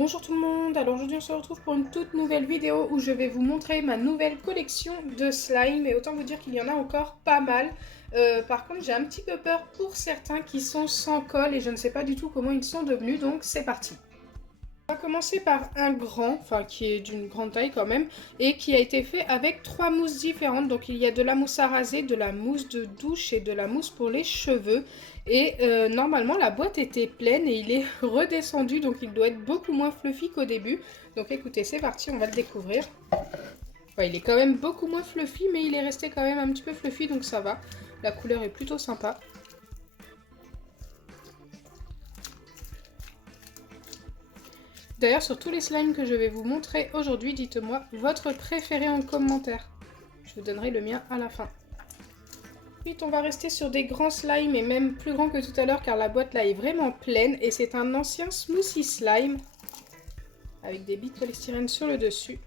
Bonjour tout le monde, alors aujourd'hui on se retrouve pour une toute nouvelle vidéo où je vais vous montrer ma nouvelle collection de slime et autant vous dire qu'il y en a encore pas mal. Par contre j'ai un petit peu peur pour certains qui sont sans colle et je ne sais pas du tout comment ils sont devenus, donc c'est parti. On va commencer par un grand, enfin qui est d'une grande taille quand même, et qui a été fait avec 3 mousses différentes. Donc il y a de la mousse à raser, de la mousse de douche et de la mousse pour les cheveux. Et normalement la boîte était pleine et il est redescendu, donc il doit être beaucoup moins fluffy qu'au début. Donc écoutez, c'est parti, on va le découvrir. Enfin, il est quand même beaucoup moins fluffy, mais il est resté quand même un petit peu fluffy, donc ça va. La couleur est plutôt sympa. D'ailleurs, sur tous les slimes que je vais vous montrer aujourd'hui, dites-moi votre préféré en commentaire. Je vous donnerai le mien à la fin. Ensuite, on va rester sur des grands slimes et même plus grands que tout à l'heure car la boîte là est vraiment pleine. Et c'est un ancien smoothie slime avec des billes de polystyrène sur le dessus.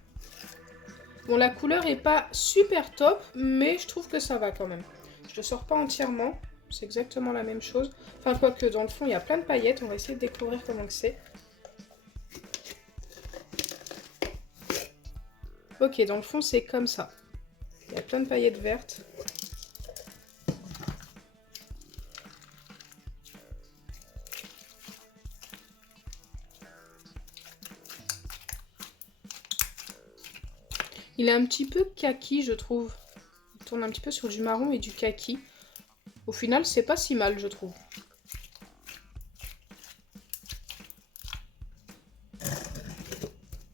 Bon, la couleur est pas super top, mais je trouve que ça va quand même. Je le sors pas entièrement, c'est exactement la même chose. Enfin, quoique dans le fond, il y a plein de paillettes. On va essayer de découvrir comment c'est. Ok, dans le fond, c'est comme ça. Il y a plein de paillettes vertes. Il est un petit peu kaki, je trouve. Il tourne un petit peu sur du marron et du kaki. Au final, c'est pas si mal, je trouve.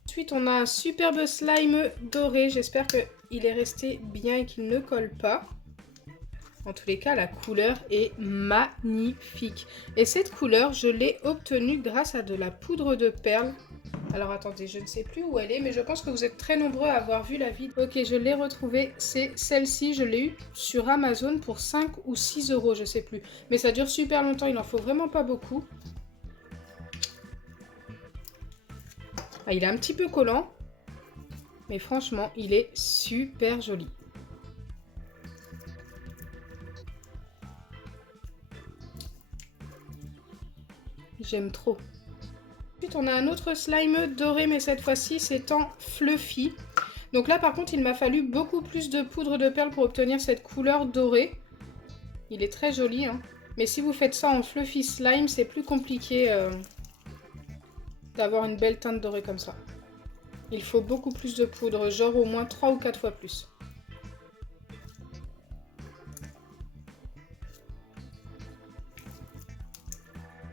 Ensuite, on a un superbe slime doré. J'espère qu'il est resté bien et qu'il ne colle pas. En tous les cas, la couleur est magnifique. Et cette couleur, je l'ai obtenue grâce à de la poudre de perles. Alors attendez, je ne sais plus où elle est, mais je pense que vous êtes très nombreux à avoir vu la vidéo. Ok, je l'ai retrouvée, c'est celle-ci, je l'ai eue sur Amazon pour 5 ou 6 euros, je sais plus. Mais ça dure super longtemps, il en faut vraiment pas beaucoup. Ah, il est un petit peu collant, mais franchement, il est super joli. J'aime trop. Ensuite, on a un autre slime doré, mais cette fois-ci, c'est en fluffy. Donc là, par contre, il m'a fallu beaucoup plus de poudre de perles pour obtenir cette couleur dorée. Il est très joli, hein. Mais si vous faites ça en fluffy slime, c'est plus compliqué d'avoir une belle teinte dorée comme ça. Il faut beaucoup plus de poudre, genre au moins 3 ou 4 fois plus.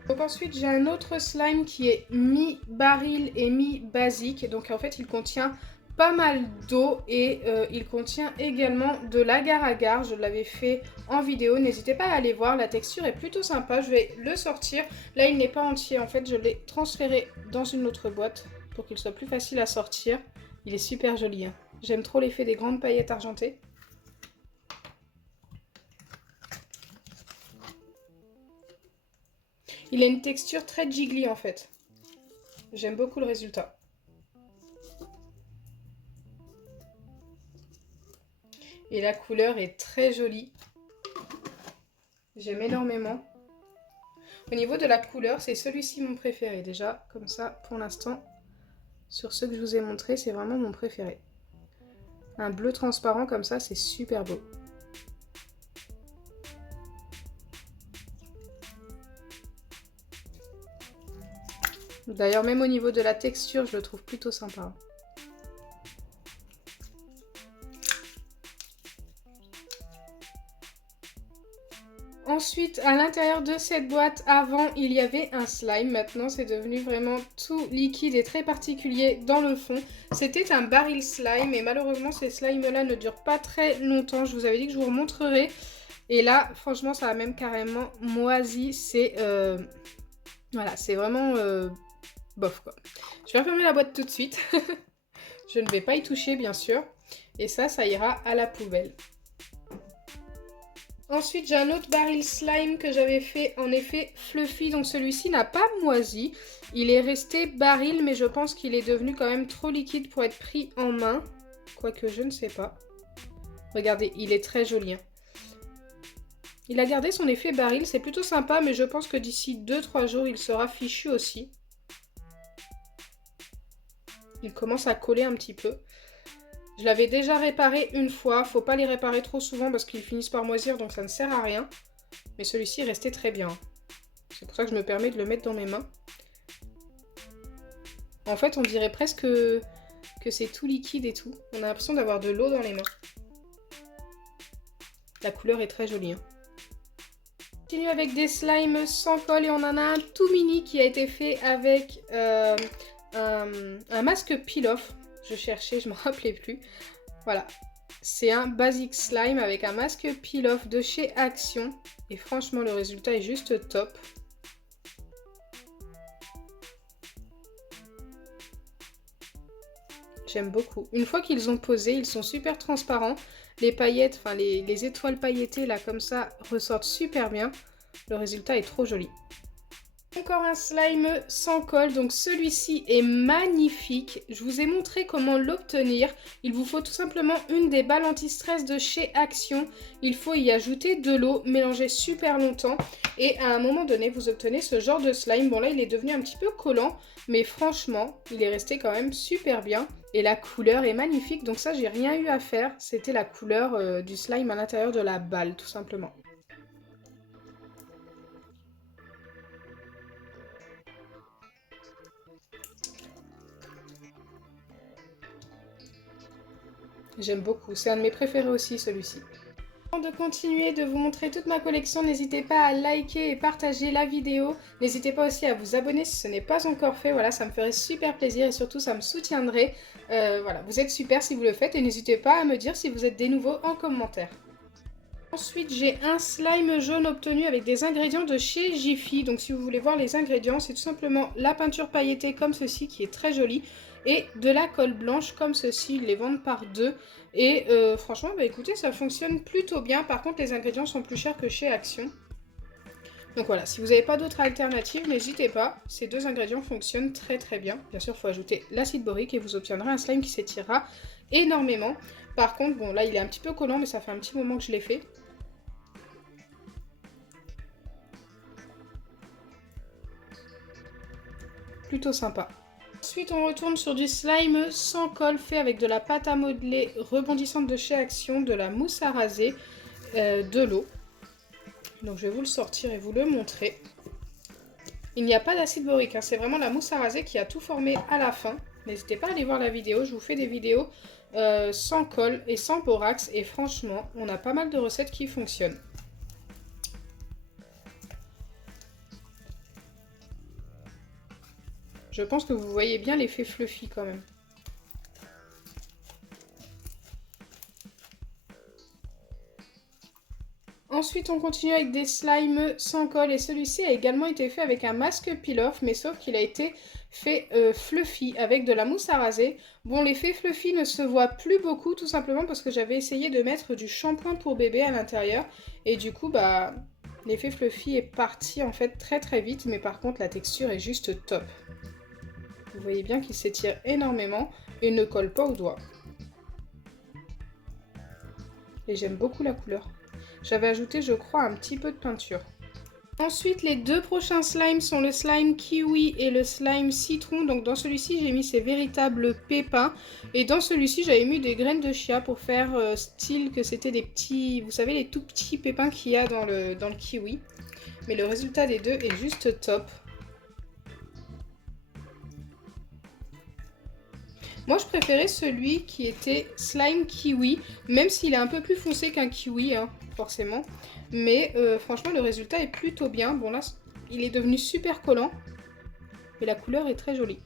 Donc ensuite, j'ai un autre slime qui est mi-baril et mi-basique. Donc en fait, il contient pas mal d'eau et il contient également de l'agar-agar. Je l'avais fait en vidéo, n'hésitez pas à aller voir, la texture est plutôt sympa. Je vais le sortir. Là, il n'est pas entier, en fait, je l'ai transféré dans une autre boîte pour qu'il soit plus facile à sortir. Il est super joli, hein. J'aime trop l'effet des grandes paillettes argentées. Il a une texture très jiggly en fait. J'aime beaucoup le résultat. Et la couleur est très jolie. J'aime énormément. Au niveau de la couleur, c'est celui-ci mon préféré. Déjà, comme ça, pour l'instant, sur ceux que je vous ai montrés, c'est vraiment mon préféré. Un bleu transparent comme ça, c'est super beau. D'ailleurs, même au niveau de la texture, je le trouve plutôt sympa. Ensuite, à l'intérieur de cette boîte, avant, il y avait un slime. Maintenant, c'est devenu vraiment tout liquide et très particulier dans le fond. C'était un baril slime et malheureusement, ces slimes-là ne durent pas très longtemps. Je vous avais dit que je vous remontrerai. Et là, franchement, ça a même carrément moisi. C'est voilà, c'est vraiment bof, quoi. Je vais refermer la boîte tout de suite. Je ne vais pas y toucher, bien sûr. Et ça ira à la poubelle. Ensuite, j'ai un autre baril slime que j'avais fait en effet fluffy. Donc celui-ci n'a pas moisi. Il est resté baril, mais je pense qu'il est devenu quand même trop liquide pour être pris en main. Quoique, je ne sais pas. Regardez, il est très joli, hein. Il a gardé son effet baril, c'est plutôt sympa, mais je pense que d'ici 2-3 jours, il sera fichu aussi. Il commence à coller un petit peu. Je l'avais déjà réparé une fois. Faut pas les réparer trop souvent parce qu'ils finissent par moisir, donc ça ne sert à rien. Mais celui-ci est resté très bien. C'est pour ça que je me permets de le mettre dans mes mains. En fait, on dirait presque que c'est tout liquide et tout. On a l'impression d'avoir de l'eau dans les mains. La couleur est très jolie. Hein. On continue avec des slimes sans colle et on en a un tout mini qui a été fait avec un masque peel-off. Je cherchais, je ne me rappelais plus. Voilà. C'est un basic slime avec un masque peel-off de chez Action. Et franchement, le résultat est juste top. J'aime beaucoup. Une fois qu'ils ont posé, ils sont super transparents. Les paillettes, enfin les étoiles pailletées là comme ça ressortent super bien. Le résultat est trop joli. Encore un slime sans colle, donc celui-ci est magnifique. Je vous ai montré comment l'obtenir. Il vous faut tout simplement une des balles anti-stress de chez Action. Il faut y ajouter de l'eau, mélanger super longtemps. Et à un moment donné, vous obtenez ce genre de slime. Bon là, il est devenu un petit peu collant, mais franchement, il est resté quand même super bien. Et la couleur est magnifique, donc ça, j'ai rien eu à faire. C'était la couleur du slime à l'intérieur de la balle, tout simplement. J'aime beaucoup, c'est un de mes préférés aussi celui-ci. Avant de continuer de vous montrer toute ma collection, n'hésitez pas à liker et partager la vidéo. N'hésitez pas aussi à vous abonner si ce n'est pas encore fait, voilà, ça me ferait super plaisir et surtout ça me soutiendrait. Voilà, vous êtes super si vous le faites et n'hésitez pas à me dire si vous êtes des nouveaux en commentaire. Ensuite, j'ai un slime jaune obtenu avec des ingrédients de chez Jiffy. Donc si vous voulez voir les ingrédients, c'est tout simplement la peinture pailletée comme ceci qui est très jolie et de la colle blanche comme ceci, ils les vendent par deux. Et franchement, bah écoutez, ça fonctionne plutôt bien. Par contre, les ingrédients sont plus chers que chez Action. Donc voilà, si vous n'avez pas d'autres alternatives, n'hésitez pas. Ces deux ingrédients fonctionnent très très bien. Bien sûr, il faut ajouter l'acide borique et vous obtiendrez un slime qui s'étirera énormément. Par contre, bon là, il est un petit peu collant, mais ça fait un petit moment que je l'ai fait. Plutôt sympa. Ensuite, on retourne sur du slime sans colle fait avec de la pâte à modeler rebondissante de chez Action, de la mousse à raser, de l'eau. Donc je vais vous le sortir et vous le montrer. Il n'y a pas d'acide borique, hein, c'est vraiment la mousse à raser qui a tout formé à la fin. N'hésitez pas à aller voir la vidéo, je vous fais des vidéos sans colle et sans borax et franchement, on a pas mal de recettes qui fonctionnent. Je pense que vous voyez bien l'effet fluffy quand même. Ensuite, on continue avec des slimes sans colle et celui-ci a également été fait avec un masque peel-off, mais sauf qu'il a été fait fluffy avec de la mousse à raser. Bon, l'effet fluffy ne se voit plus beaucoup tout simplement parce que j'avais essayé de mettre du shampoing pour bébé à l'intérieur et du coup, bah, l'effet fluffy est parti en fait très très vite, mais par contre, la texture est juste top. Vous voyez bien qu'il s'étire énormément et ne colle pas aux doigts. Et j'aime beaucoup la couleur. J'avais ajouté, je crois, un petit peu de peinture. Ensuite, les deux prochains slimes sont le slime kiwi et le slime citron. Donc dans celui-ci, j'ai mis ces véritables pépins. Et dans celui-ci, j'avais mis des graines de chia pour faire style que c'était des petits... Vous savez, les tout petits pépins qu'il y a dans le kiwi. Mais le résultat des deux est juste top. Moi, je préférais celui qui était slime kiwi, même s'il est un peu plus foncé qu'un kiwi, hein, forcément. Mais franchement, le résultat est plutôt bien. Bon, là, il est devenu super collant, mais la couleur est très jolie.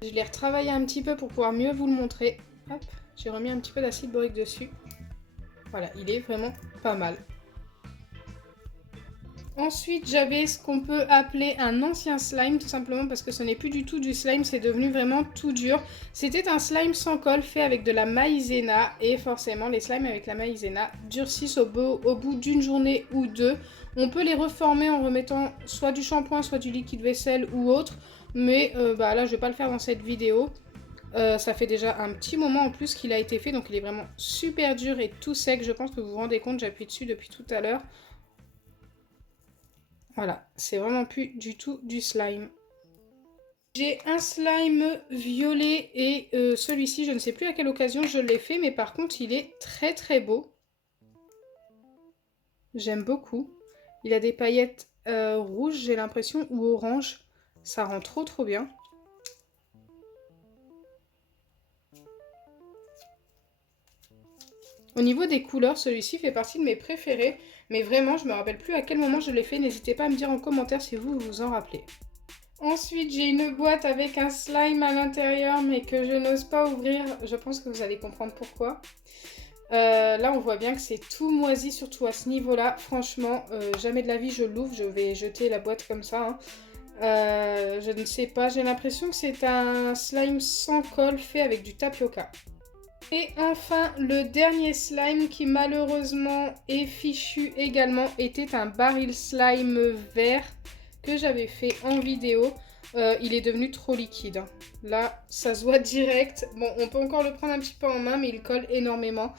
Je l'ai retravaillé un petit peu pour pouvoir mieux vous le montrer. Hop, j'ai remis un petit peu d'acide borique dessus. Voilà, il est vraiment pas mal. Ensuite, j'avais ce qu'on peut appeler un ancien slime, tout simplement parce que ce n'est plus du tout du slime, c'est devenu vraiment tout dur. C'était un slime sans colle fait avec de la maïzena, et forcément, les slimes avec la maïzena durcissent au bout d'une journée ou deux. On peut les reformer en remettant soit du shampoing, soit du liquide vaisselle ou autre, mais bah, là, je ne vais pas le faire dans cette vidéo. Ça fait déjà un petit moment en plus qu'il a été fait, donc il est vraiment super dur et tout sec. Je pense que vous vous rendez compte, j'appuie dessus depuis tout à l'heure. Voilà, c'est vraiment plus du tout du slime. J'ai un slime violet et celui-ci, je ne sais plus à quelle occasion je l'ai fait, mais par contre, il est très très beau. J'aime beaucoup. Il a des paillettes rouges, j'ai l'impression, ou orange. Ça rend trop trop bien. Au niveau des couleurs, celui-ci fait partie de mes préférés. Mais vraiment, je me rappelle plus à quel moment je l'ai fait. N'hésitez pas à me dire en commentaire si vous vous en rappelez. Ensuite, j'ai une boîte avec un slime à l'intérieur, mais que je n'ose pas ouvrir. Je pense que vous allez comprendre pourquoi. Là, on voit bien que c'est tout moisi, surtout à ce niveau-là. Franchement, jamais de la vie je l'ouvre. Je vais jeter la boîte comme ça. Hein. Je ne sais pas. J'ai l'impression que c'est un slime sans colle fait avec du tapioca. Et enfin, le dernier slime qui malheureusement est fichu également était un baril slime vert que j'avais fait en vidéo. Il est devenu trop liquide. Là, ça se voit direct. Bon, on peut encore le prendre un petit peu en main, mais il colle énormément.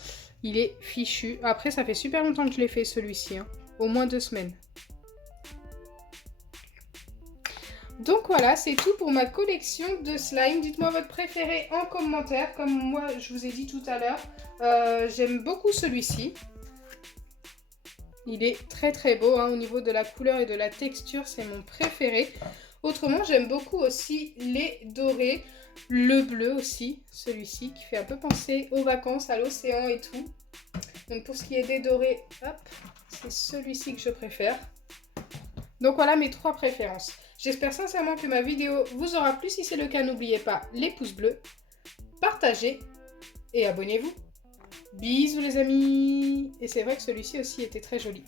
Il est fichu. Après, ça fait super longtemps que je l'ai fait celui-ci. Hein. Au moins 2 semaines. Donc voilà, c'est tout pour ma collection de slime. Dites-moi votre préféré en commentaire. Comme moi, je vous ai dit tout à l'heure, j'aime beaucoup celui-ci. Il est très très beau hein, au niveau de la couleur et de la texture, c'est mon préféré. Autrement, j'aime beaucoup aussi les dorés. Le bleu aussi, celui-ci, qui fait un peu penser aux vacances, à l'océan et tout. Donc pour ce qui est des dorés, hop, c'est celui-ci que je préfère. Donc voilà mes 3 préférences. J'espère sincèrement que ma vidéo vous aura plu. Si c'est le cas, n'oubliez pas les pouces bleus, partagez et abonnez-vous. Bisous les amis. Et c'est vrai que celui-ci aussi était très joli.